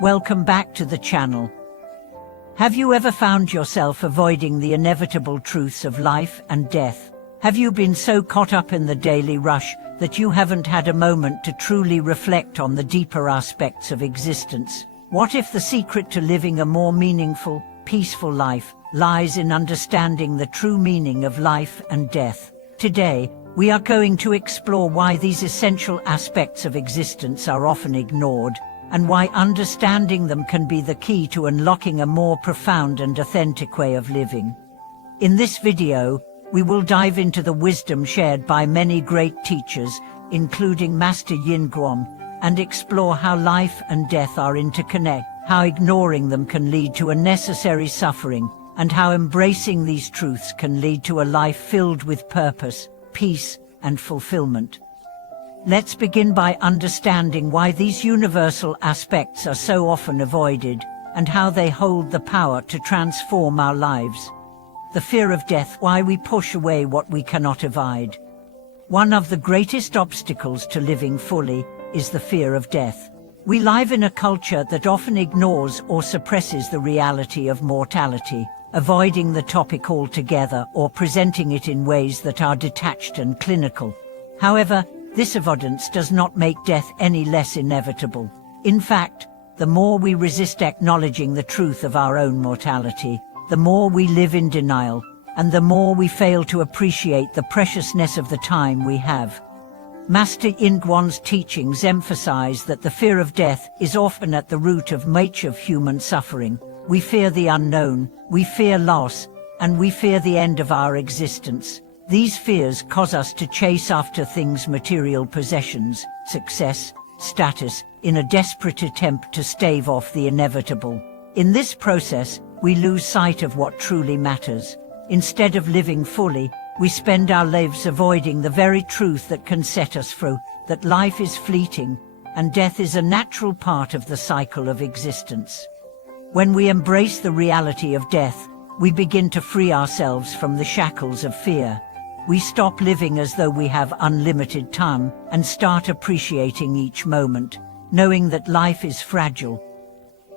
Welcome back to the channel. Have you ever found yourself avoiding the inevitable truths of life and death? Have you been so caught up in the daily rush that you haven't had a moment to truly reflect on the deeper aspects of existence? What if the secret to living a more meaningful, peaceful life lies in understanding the true meaning of life and death? Today, we are going to explore why these essential aspects of existence are often ignored, and why understanding them can be the key to unlocking a more profound and authentic way of living. In this video, we will dive into the wisdom shared by many great teachers, including Master Yin Guan, and explore how life and death are interconnected, how ignoring them can lead to unnecessary suffering, and how embracing these truths can lead to a life filled with purpose, peace, and fulfillment. Let's begin by understanding why these universal aspects are so often avoided, and how they hold the power to transform our lives. The fear of death, why we push away what we cannot avoid. One of the greatest obstacles to living fully is the fear of death. We live in a culture that often ignores or suppresses the reality of mortality, avoiding the topic altogether or presenting it in ways that are detached and clinical. However, this avoidance does not make death any less inevitable. In fact, the more we resist acknowledging the truth of our own mortality, the more we live in denial, and the more we fail to appreciate the preciousness of the time we have. Master Yin Guan's teachings emphasize that the fear of death is often at the root of much of human suffering. We fear the unknown, we fear loss, and we fear the end of our existence. These fears cause us to chase after things, material possessions, success, status, in a desperate attempt to stave off the inevitable. In this process, we lose sight of what truly matters. Instead of living fully, we spend our lives avoiding the very truth that can set us free, that life is fleeting, and death is a natural part of the cycle of existence. When we embrace the reality of death, we begin to free ourselves from the shackles of fear. We stop living as though we have unlimited time and start appreciating each moment, knowing that life is fragile.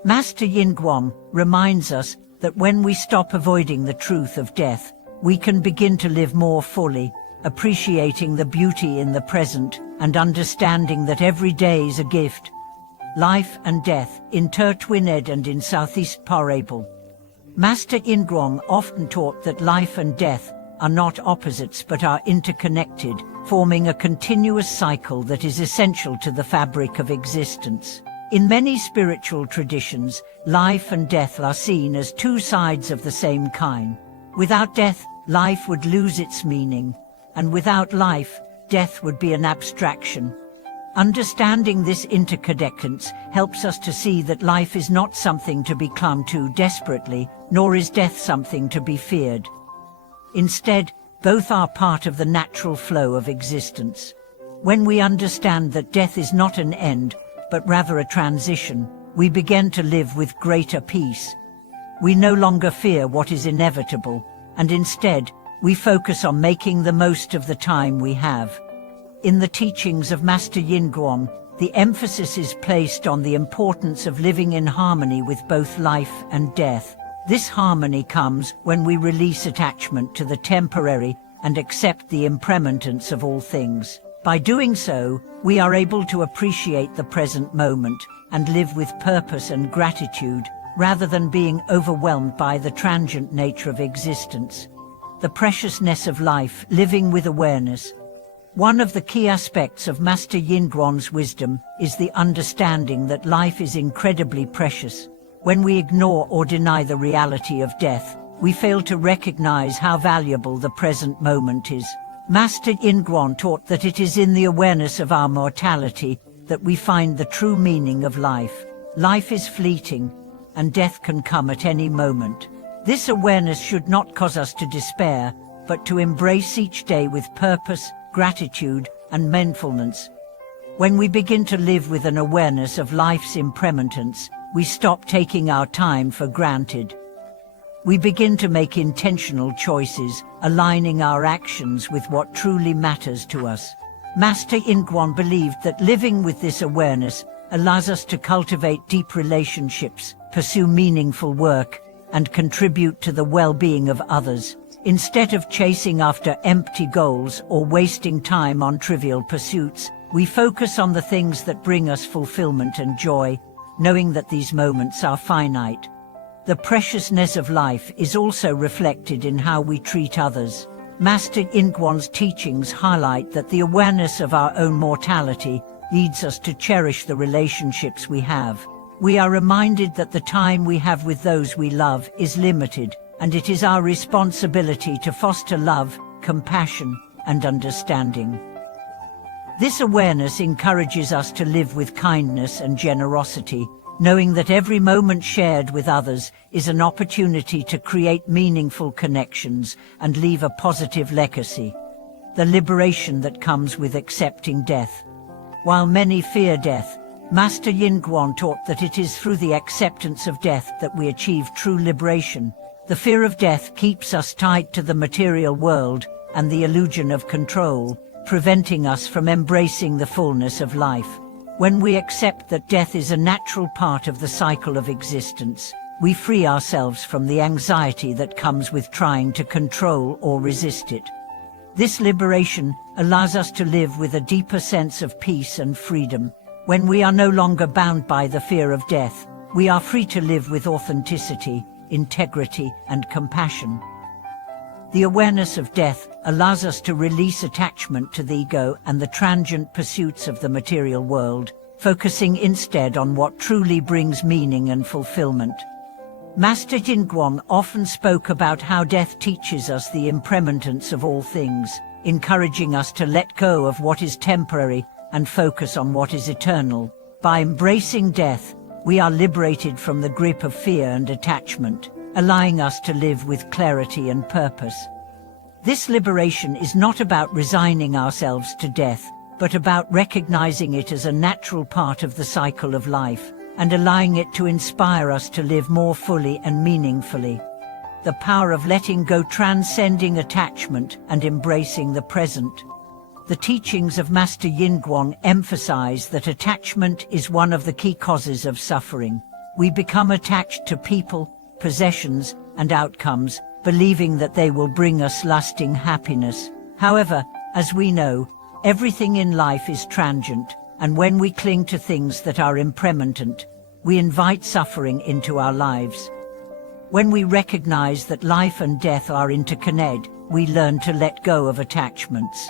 Master Yin Guan reminds us that when we stop avoiding the truth of death, we can begin to live more fully, appreciating the beauty in the present and understanding that every day is a gift. Life and death, intertwined and inseparable. Master Yin Guan often taught that life and death are not opposites but are interconnected, forming a continuous cycle that is essential to the fabric of existence. In many spiritual traditions, life and death are seen as two sides of the same coin. Without death, life would lose its meaning, and without life, death would be an abstraction. Understanding this interconnectedness helps us to see that life is not something to be clung to desperately, nor is death something to be feared. Instead, both are part of the natural flow of existence. When we understand that death is not an end, but rather a transition, we begin to live with greater peace. We no longer fear what is inevitable, and instead, we focus on making the most of the time we have. In the teachings of Master Yin Guan, the emphasis is placed on the importance of living in harmony with both life and death. This harmony comes when we release attachment to the temporary and accept the impermanence of all things. By doing so, we are able to appreciate the present moment and live with purpose and gratitude, rather than being overwhelmed by the transient nature of existence. The preciousness of life, living with awareness. One of the key aspects of Master Yin Guan's wisdom is the understanding that life is incredibly precious. When we ignore or deny the reality of death, we fail to recognize how valuable the present moment is. Master Yin Guan taught that it is in the awareness of our mortality that we find the true meaning of life. Life is fleeting, and death can come at any moment. This awareness should not cause us to despair, but to embrace each day with purpose, gratitude, and mindfulness. When we begin to live with an awareness of life's impermanence, we stop taking our time for granted. We begin to make intentional choices, aligning our actions with what truly matters to us. Master Yin Guan believed that living with this awareness allows us to cultivate deep relationships, pursue meaningful work, and contribute to the well-being of others. Instead of chasing after empty goals or wasting time on trivial pursuits, we focus on the things that bring us fulfillment and joy, knowing that these moments are finite. The preciousness of life is also reflected in how we treat others. Master Yingguang's teachings highlight that the awareness of our own mortality leads us to cherish the relationships we have. We are reminded that the time we have with those we love is limited, and it is our responsibility to foster love, compassion, and understanding. This awareness encourages us to live with kindness and generosity, knowing that every moment shared with others is an opportunity to create meaningful connections and leave a positive legacy. The liberation that comes with accepting death. While many fear death, Master Yingguang taught that it is through the acceptance of death that we achieve true liberation. The fear of death keeps us tied to the material world and the illusion of control, preventing us from embracing the fullness of life. When we accept that death is a natural part of the cycle of existence, we free ourselves from the anxiety that comes with trying to control or resist it. This liberation allows us to live with a deeper sense of peace and freedom. When we are no longer bound by the fear of death, we are free to live with authenticity, integrity, and compassion. The awareness of death allows us to release attachment to the ego and the transient pursuits of the material world, focusing instead on what truly brings meaning and fulfillment. Master Yingguang often spoke about how death teaches us the impermanence of all things, encouraging us to let go of what is temporary and focus on what is eternal. By embracing death, we are liberated from the grip of fear and attachment, allowing us to live with clarity and purpose. This liberation is not about resigning ourselves to death, but about recognizing it as a natural part of the cycle of life, and allowing it to inspire us to live more fully and meaningfully. The power of letting go, transcending attachment and embracing the present. The teachings of Master Yingguang emphasize that attachment is one of the key causes of suffering. We become attached to people, possessions, and outcomes, believing that they will bring us lasting happiness. However, as we know, everything in life is transient, and when we cling to things that are impermanent, we invite suffering into our lives. When we recognize that life and death are interconnected, we learn to let go of attachments.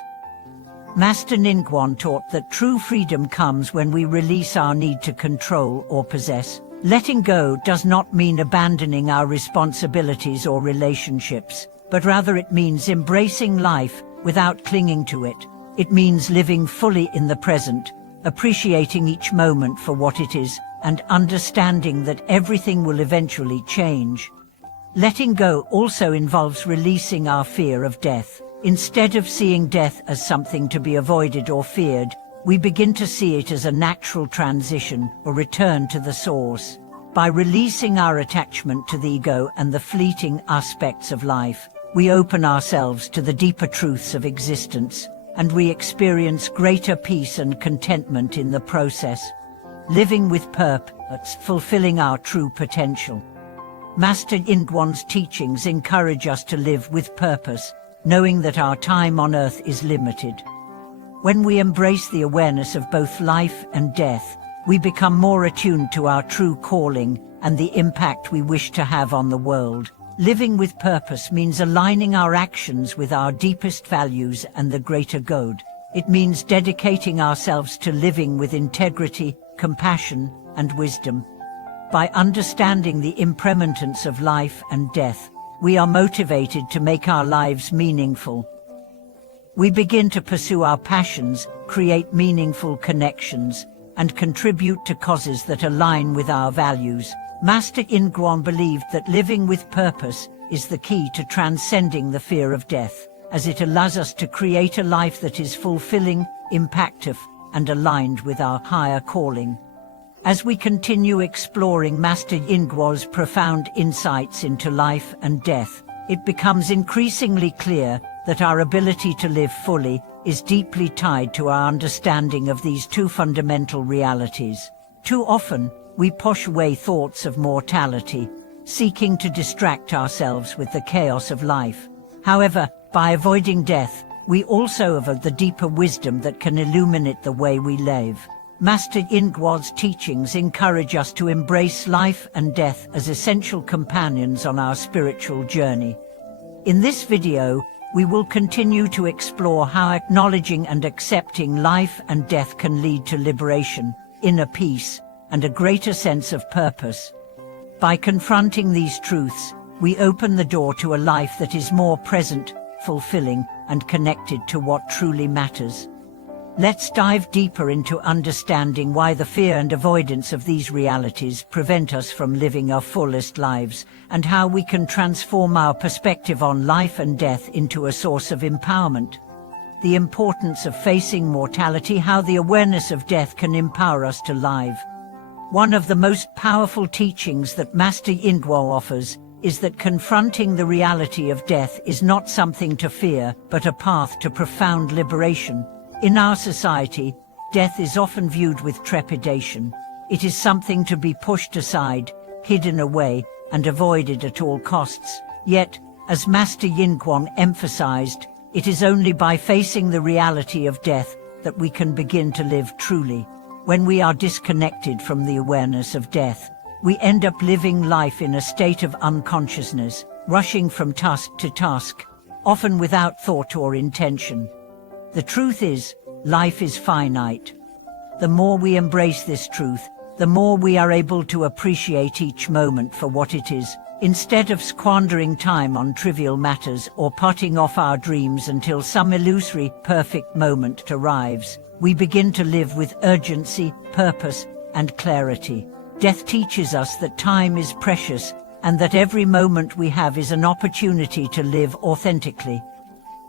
Master Yingguang taught that true freedom comes when we release our need to control or possess. Letting go does not mean abandoning our responsibilities or relationships, but rather it means embracing life without clinging to it. It means living fully in the present, appreciating each moment for what it is, and understanding that everything will eventually change. Letting go also involves releasing our fear of death. Instead of seeing death as something to be avoided or feared, we begin to see it as a natural transition or return to the source. By releasing our attachment to the ego and the fleeting aspects of life, we open ourselves to the deeper truths of existence, and we experience greater peace and contentment in the process, living with purpose, fulfilling our true potential. Master Yingguang's teachings encourage us to live with purpose, knowing that our time on earth is limited. When we embrace the awareness of both life and death, we become more attuned to our true calling and the impact we wish to have on the world. Living with purpose means aligning our actions with our deepest values and the greater good. It means dedicating ourselves to living with integrity, compassion, and wisdom. By understanding the impermanence of life and death, we are motivated to make our lives meaningful. We begin to pursue our passions, create meaningful connections, and contribute to causes that align with our values. Master Yingguang believed that living with purpose is the key to transcending the fear of death, as it allows us to create a life that is fulfilling, impactful, and aligned with our higher calling. As we continue exploring Master Yingguang's profound insights into life and death, it becomes increasingly clear that our ability to live fully is deeply tied to our understanding of these two fundamental realities. Too often, we push away thoughts of mortality, seeking to distract ourselves with the chaos of life. However, by avoiding death, we also avoid the deeper wisdom that can illuminate the way we live. Master Yingguo's teachings encourage us to embrace life and death as essential companions on our spiritual journey. In this video, we will continue to explore how acknowledging and accepting life and death can lead to liberation, inner peace, and a greater sense of purpose. By confronting these truths, we open the door to a life that is more present, fulfilling, and connected to what truly matters. Let's dive deeper into understanding why the fear and avoidance of these realities prevent us from living our fullest lives, and how we can transform our perspective on life and death into a source of empowerment. The importance of facing mortality, how the awareness of death can empower us to live. One of the most powerful teachings that Master Yingguo offers is that confronting the reality of death is not something to fear, but a path to profound liberation. In our society, death is often viewed with trepidation. It is something to be pushed aside, hidden away, and avoided at all costs. Yet, as Master Yingguo emphasized, it is only by facing the reality of death that we can begin to live truly. When we are disconnected from the awareness of death, we end up living life in a state of unconsciousness, rushing from task to task, often without thought or intention. The truth is, life is finite. The more we embrace this truth, the more we are able to appreciate each moment for what it is, instead of squandering time on trivial matters or putting off our dreams until some illusory, perfect moment arrives. We begin to live with urgency, purpose, and clarity. Death teaches us that time is precious and that every moment we have is an opportunity to live authentically.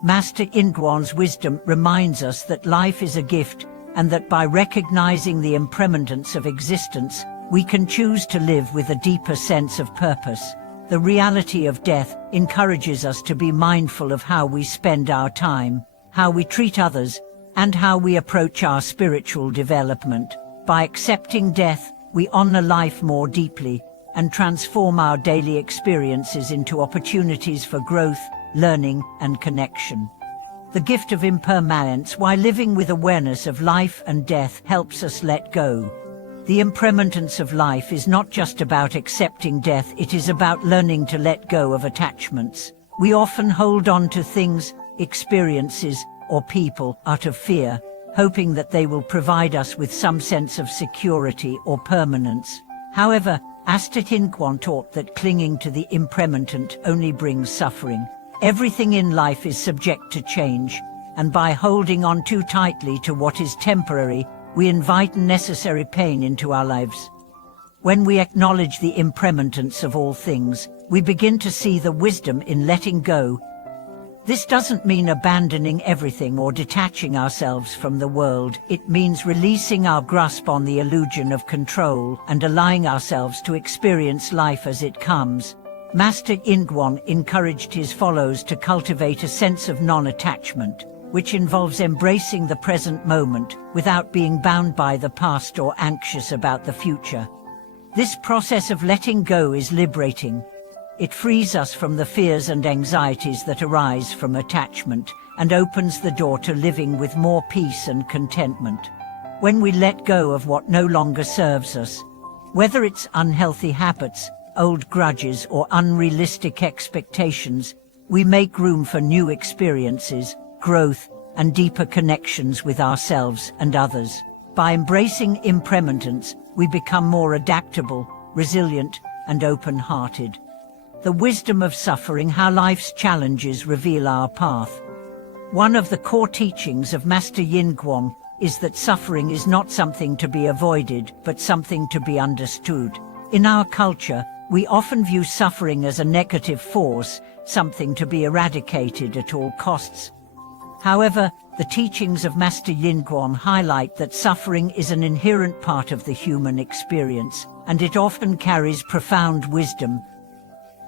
Master Yingguo's wisdom reminds us that life is a gift and that by recognizing the impermanence of existence, we can choose to live with a deeper sense of purpose. The reality of death encourages us to be mindful of how we spend our time, how we treat others, and how we approach our spiritual development. By accepting death, we honor life more deeply and transform our daily experiences into opportunities for growth, learning, and connection. The gift of impermanence, while living with awareness of life and death, helps us let go. The impermanence of life is not just about accepting death, it is about learning to let go of attachments. We often hold on to things, experiences, or people out of fear, hoping that they will provide us with some sense of security or permanence. However, Master Yingguo taught that clinging to the impermanent only brings suffering. Everything in life is subject to change, and by holding on too tightly to what is temporary, we invite unnecessary pain into our lives. When we acknowledge the impermanence of all things, we begin to see the wisdom in letting go. This doesn't mean abandoning everything or detaching ourselves from the world. It means releasing our grasp on the illusion of control and allowing ourselves to experience life as it comes. Master Yingguo encouraged his followers to cultivate a sense of non-attachment, which involves embracing the present moment without being bound by the past or anxious about the future. This process of letting go is liberating. It frees us from the fears and anxieties that arise from attachment and opens the door to living with more peace and contentment. When we let go of what no longer serves us, whether it's unhealthy habits, old grudges, or unrealistic expectations, we make room for new experiences, growth, and deeper connections with ourselves and others. By embracing impermanence, we become more adaptable, resilient, and open-hearted. The wisdom of suffering, how life's challenges reveal our path. One of the core teachings of Master Yingguo is that suffering is not something to be avoided, but something to be understood. In our culture, we often view suffering as a negative force, something to be eradicated at all costs. However, the teachings of Master Yingguo highlight that suffering is an inherent part of the human experience, and it often carries profound wisdom.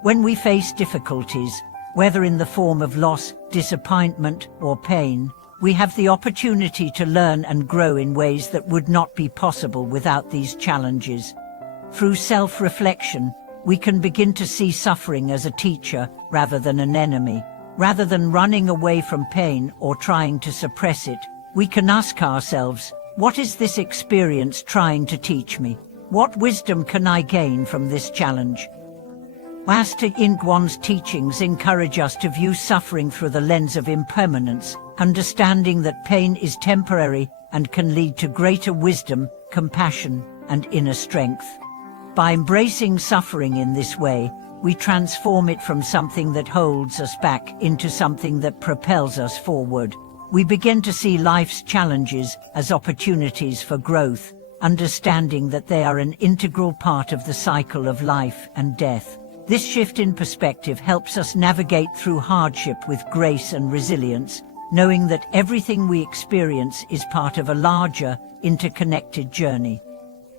When we face difficulties, whether in the form of loss, disappointment, or pain, We have the opportunity to learn and grow in ways that would not be possible without these challenges. Through self-reflection, we can begin to see suffering as a teacher rather than an enemy. Rather than running away from pain or trying to suppress it, we can ask ourselves, what is this experience trying to teach me? What wisdom can I gain from this challenge? Master Yinguan's teachings encourage us to view suffering through the lens of impermanence, understanding that pain is temporary and can lead to greater wisdom, compassion, and inner strength. By embracing suffering in this way, we transform it from something that holds us back into something that propels us forward. We begin to see life's challenges as opportunities for growth, understanding that they are an integral part of the cycle of life and death. This shift in perspective helps us navigate through hardship with grace and resilience, knowing that everything we experience is part of a larger, interconnected journey.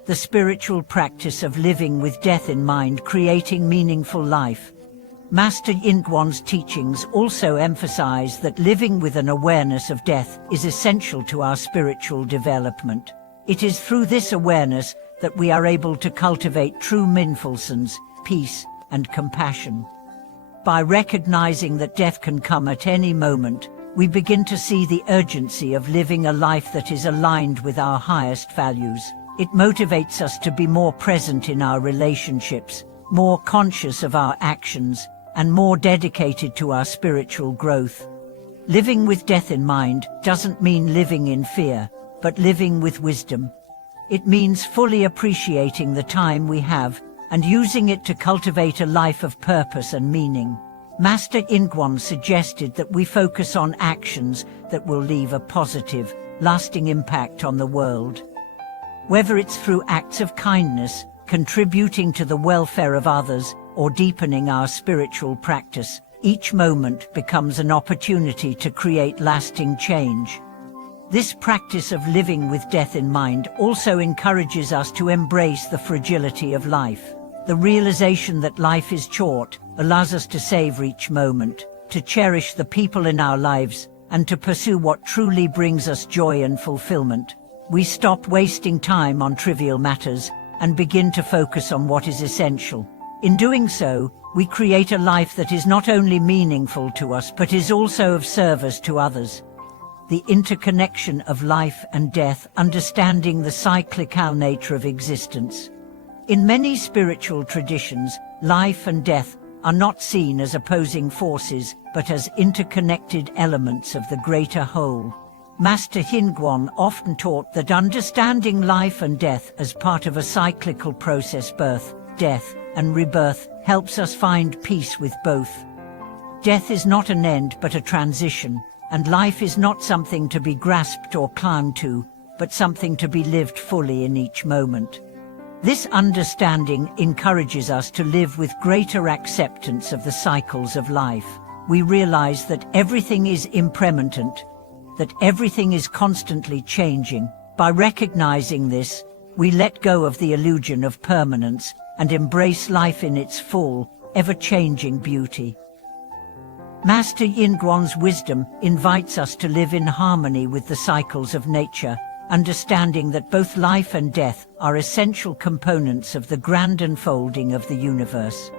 The spiritual practice of living with death in mind, creating meaningful life. Master Yinguan's teachings also emphasize that living with an awareness of death is essential to our spiritual development. It is through this awareness that we are able to cultivate true mindfulness, peace, and compassion. By recognizing that death can come at any moment, we begin to see the urgency of living a life that is aligned with our highest values. It motivates us to be more present in our relationships, more conscious of our actions, and more dedicated to our spiritual growth. Living with death in mind doesn't mean living in fear, but living with wisdom. It means fully appreciating the time we have and using it to cultivate a life of purpose and meaning. Master Yinguan suggested that we focus on actions that will leave a positive, lasting impact on the world. Whether it's through acts of kindness, contributing to the welfare of others, or deepening our spiritual practice, each moment becomes an opportunity to create lasting change. This practice of living with death in mind also encourages us to embrace the fragility of life. The realization that life is short allows us to savor each moment, to cherish the people in our lives, and to pursue what truly brings us joy and fulfillment. We stop wasting time on trivial matters and begin to focus on what is essential. In doing so, we create a life that is not only meaningful to us but is also of service to others. The interconnection of life and death, understanding the cyclical nature of existence. In many spiritual traditions, life and death are not seen as opposing forces, but as interconnected elements of the greater whole. Master Yinguan often taught that understanding life and death as part of a cyclical process, birth, death, and rebirth, helps us find peace with both. Death is not an end but a transition, and life is not something to be grasped or clung to, but something to be lived fully in each moment. This understanding encourages us to live with greater acceptance of the cycles of life. We realize that everything is impermanent, that everything is constantly changing. By recognizing this, we let go of the illusion of permanence and embrace life in its full, ever-changing beauty. Master Yinguan's wisdom invites us to live in harmony with the cycles of nature, understanding that both life and death are essential components of the grand unfolding of the universe.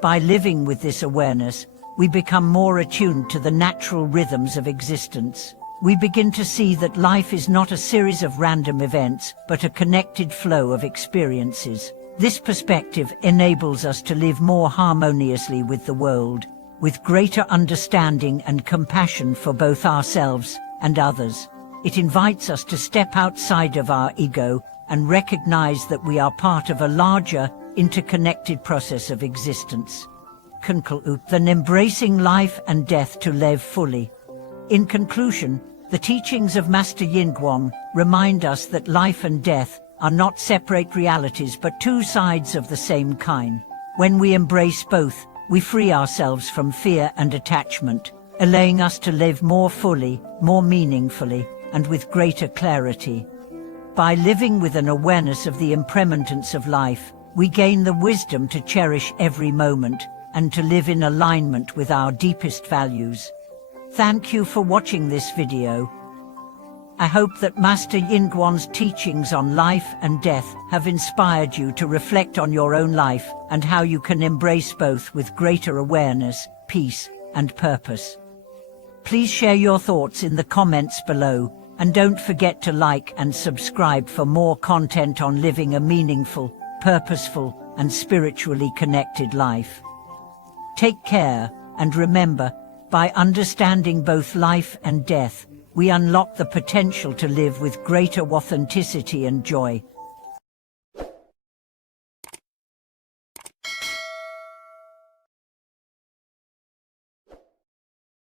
By living with this awareness, we become more attuned to the natural rhythms of existence. We begin to see that life is not a series of random events, but a connected flow of experiences. This perspective enables us to live more harmoniously with the world, with greater understanding and compassion for both ourselves and others. It invites us to step outside of our ego and recognize that we are part of a larger, interconnected process of existence. Then embracing life and death to live fully. In conclusion, the teachings of Master Yinguan remind us that life and death are not separate realities but two sides of the same coin. When we embrace both, we free ourselves from fear and attachment, allowing us to live more fully, more meaningfully, and with greater clarity. By living with an awareness of the impermanence of life, we gain the wisdom to cherish every moment and to live in alignment with our deepest values. Thank you for watching this video. I hope that Master Yingguan's teachings on life and death have inspired you to reflect on your own life and how you can embrace both with greater awareness, peace, and purpose. Please share your thoughts in the comments below, and don't forget to like and subscribe for more content on living a meaningful, purposeful, and spiritually connected life. Take care, and remember, by understanding both life and death, we unlock the potential to live with greater authenticity and joy.